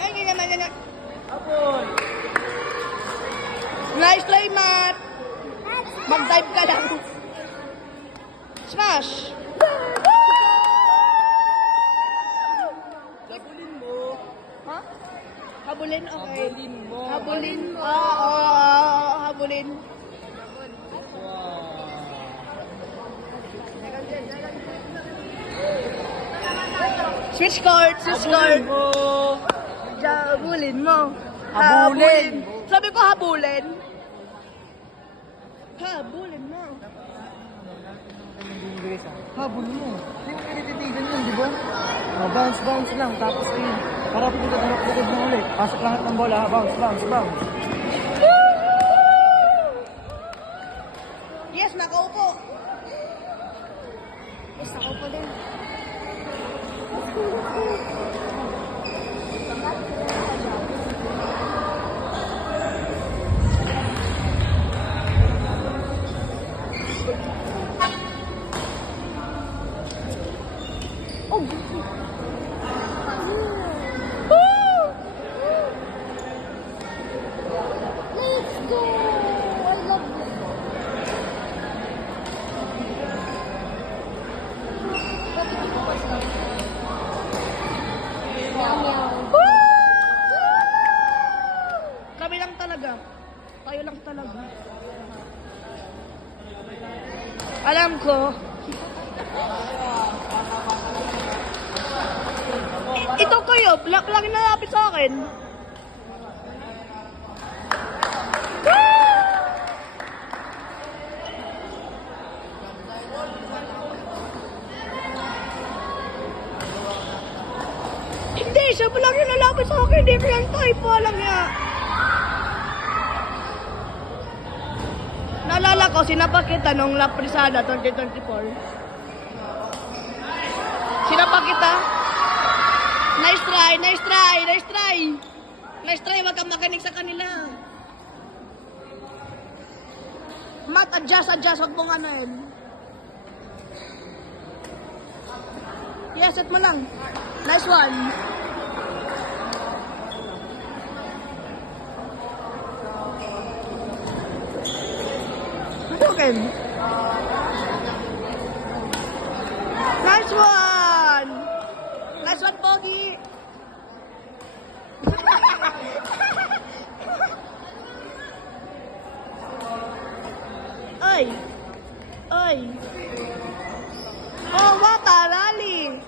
Ay, hindi naman na. Apol! Nice try, Matt. Mag-dive ka lang. Smash. Habulin mo. Ha? Habulin? Okay. Habulin mo. Habulin mo. Oo, habulin. Wow. Switch court, switch court. Habulin mo. Habulin mo. Habulin. Sabi ko habulin. Habulin mo. Habulin mo. Hindi mo pinititigan yun, di ba? Bounce lang. Tapos ayun. Para pupunta na bukod mo ulit. Pasok lahat ng bola. Bounce. Yes, nakaupo. Yes, nakaupo din. Oh, let's go! I love this. Kami lang talaga. Tayo lang talaga. Alam ko. Ito kayo, lagi nalapit sa akin. Hindi, siya pa lang yung lalapit sa akin. Different type pa lang niya. Naalala ko, sinapa kita nung La Prisada 2024. Sinapa kita. Nice try. Nice try, wag kang makinig sa kanila. Mat, adjust, wag mong anoin. Yes, set mo lang. Nice one. Okay. Nice one. Nice one, Pogi. Ay. Oh, what a rally.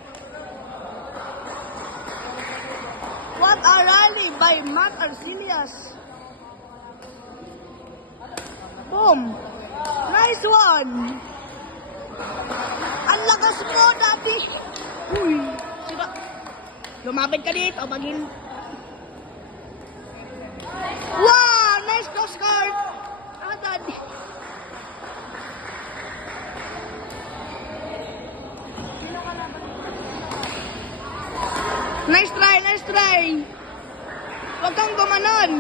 What a rally by Matt Arcelius. Boom. Nice one. Ang lakas mo, Daddy. Uy. Sira. Lumapit ka dito. Maging... Wow! Nice cross card. Ah, Daddy. Nice try. Huwag kang gumanon.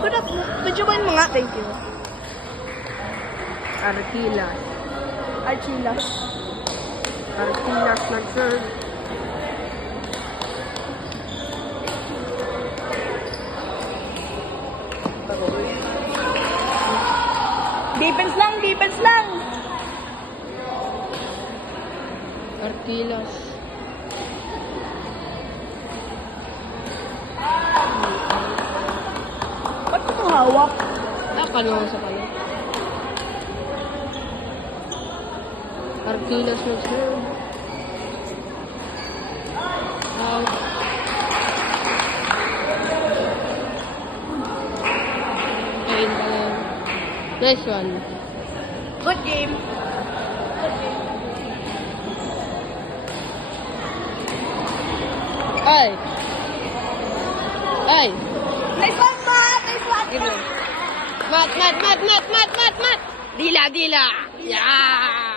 Put up. Videoin mo nga. Thank you. Archilas nag-serve. Defense lang. Archilas. Ba't ito hawak? Nakalungan sa kanya. Archilas nag-serve. Out. Ayun ka lang. Nice one. Good game. Ay! Nice one, Matt. Nice one. Mat! Dila! Yeah!